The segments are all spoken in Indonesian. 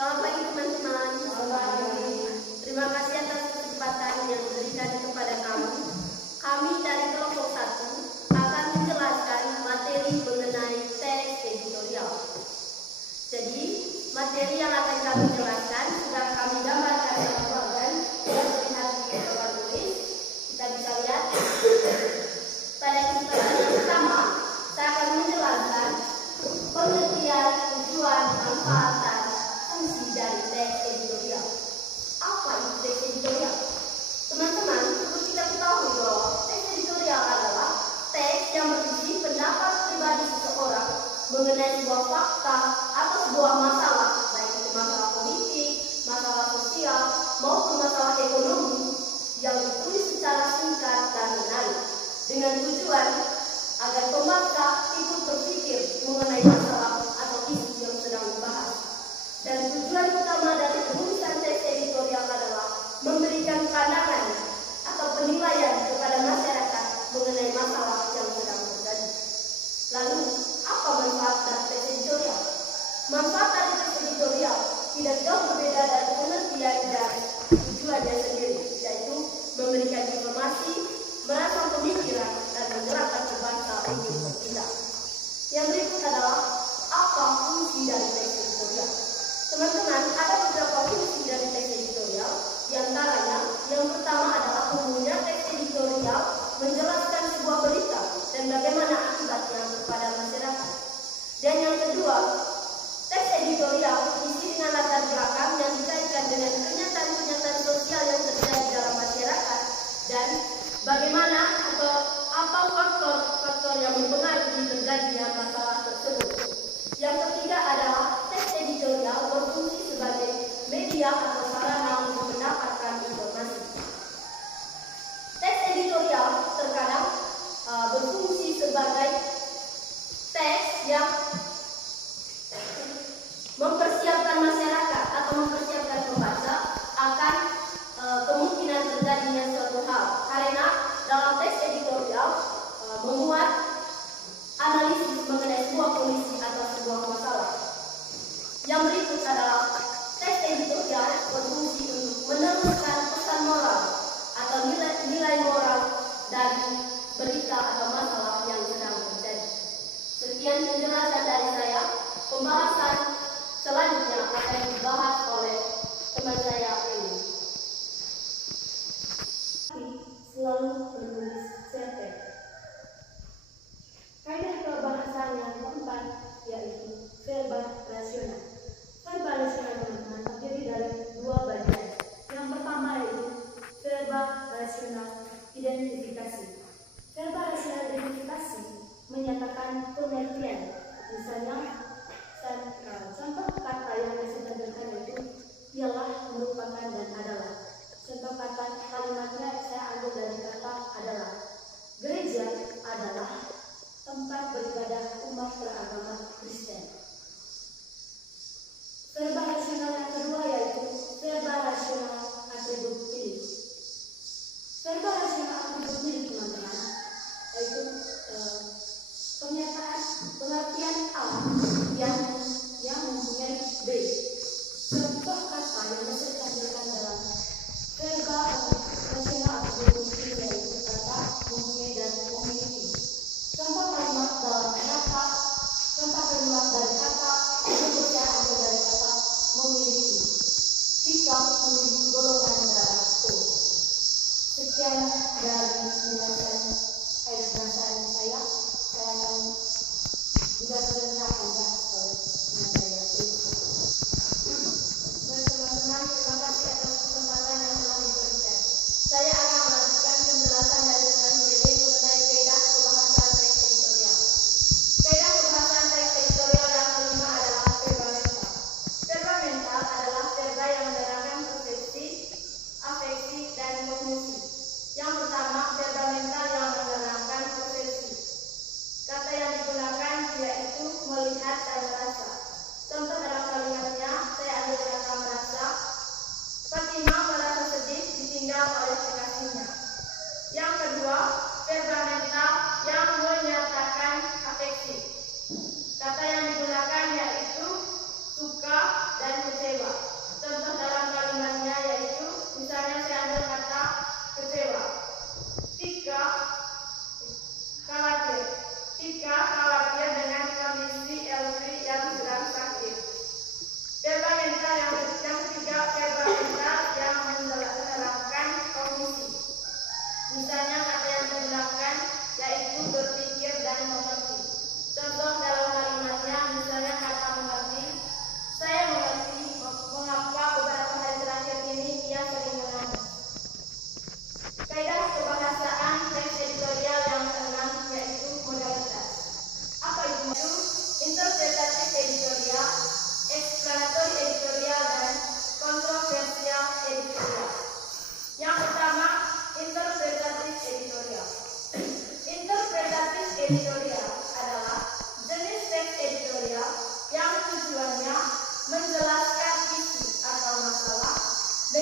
Selamat pagi teman-teman. Selamat pagi. Terima kasih atas kesempatan yang diberikan kepada kami. Kami dari kelompok 1 akan menjelaskan materi mengenai teks editorial. Jadi, materi yang akan kami jelaskan sudah kami gambarkan dalam bagan yang terlihat di papan tulis. Kita bisa lihat. Pada kesempatan yang pertama, saya akan menjelaskan pengertian, tujuan, manfaat, fungsi dari teks editorial. Apa itu teks editorial? Teman-teman, perlu kita ketahui bahwa teks editorial adalah teks yang berisi pendapat pribadi seseorang mengenai sebuah fakta atau sebuah masalah, baik itu masalah politik, masalah sosial, maupun masalah ekonomi, yang ditulis secara singkat dan menarik, dengan tujuan agar pembaca ikut berpikir mengenai masalah atau isu yang sedang dibahas. Dan tujuan utama dari penulisan teks editorial adalah memberikan pandangan atau penilaian kepada masyarakat mengenai masalah yang sedang terjadi. Lalu, apa manfaat dari teks editorial? Manfaat dari teks editorial tidak jauh berbeda dari pengertian dan tujuannya sendiri, yaitu memberikan informasi, merangsang pemikiran, dan menggerakkan pembaca untuk bertindak. Yang berikut adalah apa fungsi dari teks editorial. Teman-teman, ada beberapa fungsi dari teks editorial. Di antaranya, yang pertama adalah umumnya teks editorial menjelaskan sebuah berita dan bagaimana akibatnya kepada masyarakat. Dan yang kedua, teks editorial diisi dengan latar belakang yang dikaitkan dengan kenyataan-kenyataan sosial yang terjadi dalam masyarakat dan bagaimana atau apa faktor-faktor yang mempengaruhi terjadinya masalah tersebut. Yang ketiga adalah teks editorial berfungsi sebagai media atau sarana untuk mendapatkan informasi. Teks editorial terkadang berfungsi sebagai teks yang mempersiapkan masyarakat atau mempersiapkan pembaca akan kemungkinan terjadinya suatu hal, karena dalam teks editorial memuat analisis mengenai sebuah kondisi atau sebuah masalah. Yang berikut adalah teks editorial berfungsi untuk meneruskan pesan moral atau nilai moral dari berita atau masalah yang sedang terjadi. Sekian penjelasan dari saya. Pembahasan selanjutnya akan dibahas oleh teman saya ini. Selalu menulis cerpen. Kaidah kebahasaan yang keempat yaitu verba rasional. Verba rasional teman-teman terdiri dari dua bagian. Yang pertama yaitu verba rasional identifikasi. Verba rasional identifikasi menyatakan pengertian. Misalnya, contoh kata yang saya tampilkan itu ialah, merupakan, dan adalah. Contoh kata kalimatnya saya ambil dari kata adalah. Gereja adalah tempat beribadah umat beragama Kristen. Verba rasional yang kedua yaitu verba rasional atribut milik. Verba rasional atribut milik teman-teman yaitu pernyataan pengertian A yang mempunyai B. Contoh kata yang bisa ditampilkan dalam verba rasional atribut milik yaitu kata mempunyai dan memiliki. Contoh kalimat dalam kata, contoh kalimat dari kata itu saya ambil dari kata memiliki. Sikap memiliki golongan darah O. Sekian dari penjelasan saya. Saya akan juga sebenarnya bahas oleh teman saya. Teman-teman, terima kasih atas kesempatan yang telah diberikan. Saya akan melanjutkan penjelasan dari teman Helen mengenai kaidah kebahasaan teks editorial. Kaidah kebahasaan teks editorial yang kelima adalah verba mental. Verba mental adalah verba yang menerangkan persepsi, afeksi, dan kognisi. Yang pertama, verba mental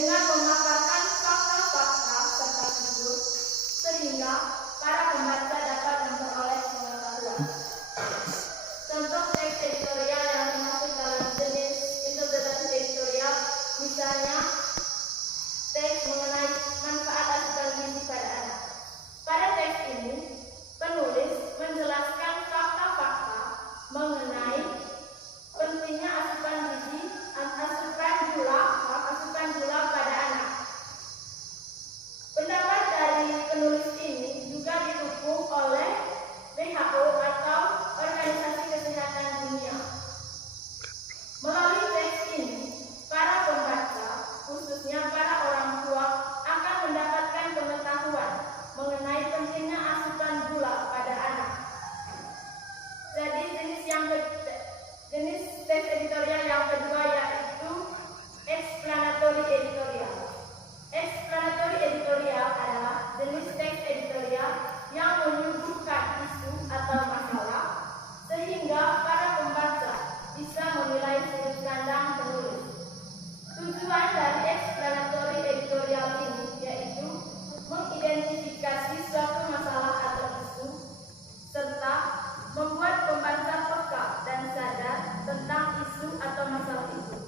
dengan memaparkan fakta-fakta serta figur sehingga para pembaca dapat memperoleh pengetahuan. Contoh teks editorial yang termasuk dalam jenis interpretasi editorial, misalnya teks mengenai manfaat asupan gizi pada anak. Pada teks ini, penulis menjelaskan fakta-fakta mengenai pentingnya asupan gula pada anak. Pendapat dari penulis ini juga didukung oleh WHO atau Organisasi Kesehatan Dunia. Melalui teks ini, para pembaca, khususnya para orang tua, akan mendapatkan pengetahuan mengenai pentingnya asupan gula pada anak. Jadi jenis teks editorial yang kedua yaitu explanatory editorial. Explanatory editorial adalah jenis teks editorial yang menyuguhkan isu atau masalah sehingga para pembaca bisa menilai sudut pandang penulis. Tujuan dari explanatory editorial ini yaitu mengidentifikasi suatu masalah atau isu serta membuat pembaca peka dan sadar tentang isu atau masalah itu.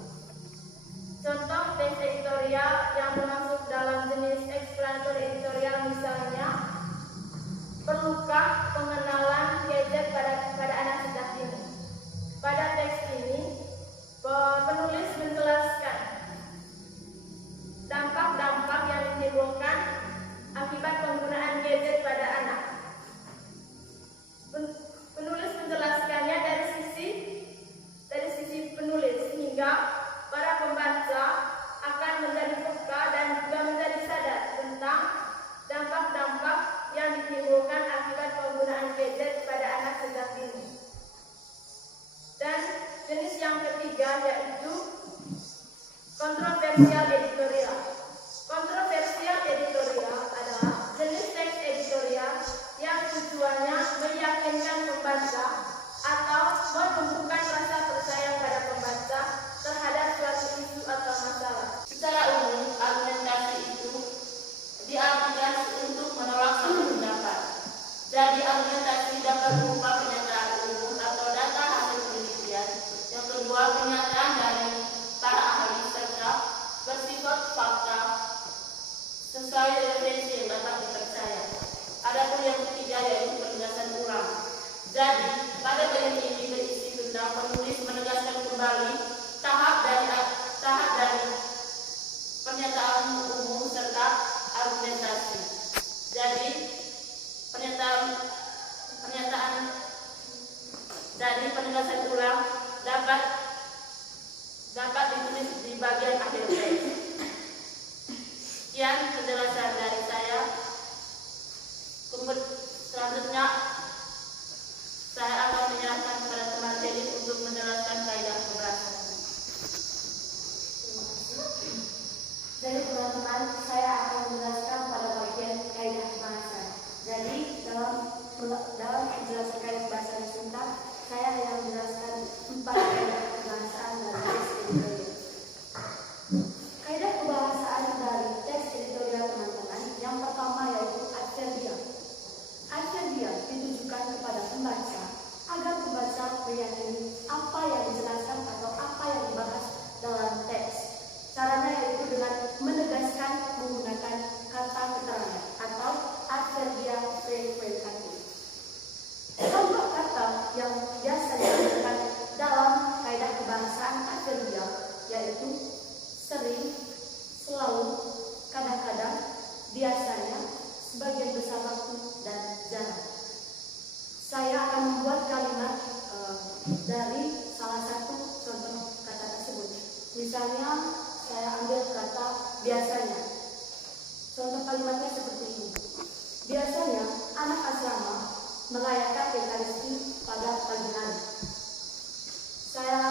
Contoh teks editorial yang termasuk dalam jenis explanatory editorial misalnya, perlukah pengenalan gadget pada anak sejak dini? Pada teks ini, penulis menjelaskan dampak-dampak yang ditimbulkan akibat penggunaan gadget pada anak. Penulis menjelaskannya dari sisi penulis sehingga para pembaca akan menjadi peka dan juga menjadi sadar tentang dampak-dampak yang ditimbulkan akibat penggunaan gadget pada anak sejak dini. Dan jenis yang ketiga yaitu kontroversial editorial. Kontroversial editorial adalah jenis teks editorial yang tujuannya meyakinkan pembaca atau menumbuhkan rasa percaya pada pembaca terhadap suatu isu atau masalah. Secara umum, argumentasi itu diartikan untuk menolak suatu pendapat. Jadi argumentasi dapat berupa pernyataan umum atau data hasil penelitian. Yang kedua, pernyataan dari para ahli serta bersifat fakta sesuai referensi yang dapat dipercaya. Adapun yang ketiga yaitu penegasan ulang. Jadi, pada bagian ini berisi tentang penulis menegaskan kembali tahap dari pernyataan umum serta argumentasi. Jadi, pernyataan dari penegasan ulang dapat ditulis di bagian akhir teks. Sekian penjelasan dari saya. Selanjutnya saya akan menyerahkan kepada teman Delis untuk menjelaskan kaidah pembahasan. Jadi teman-teman, saya akan menjelaskan pada bagian kaidah pembahasan. Jadi dalam penjelasan kaidah pembahasan singkat, saya hanya menjelaskan 4 kaidah pembahasan dari teks editorial. Kaidah pembahasan dari teks editorial teman-teman, yang pertama yaitu adverbial. Adverbial ditujukan kepada pembaca agar pembaca meyakini apa yang dijelaskan atau apa yang dibahas dalam teks. Caranya yaitu dengan menegaskan menggunakan kata keterangan atau adverbial frequentative. Contoh kata yang biasa digunakan dalam kaidah kebahasaan adverbial yaitu sering, selalu, kadang-kadang, biasanya, sebagian besar waktu, dan jarang. Saya akan membuat kalimat dari salah satu contoh kata tersebut. Misalnya, saya ambil kata biasanya. Contoh kalimatnya seperti ini. Biasanya, anak asrama merayakan Ekaristi pada pagi hari. Saya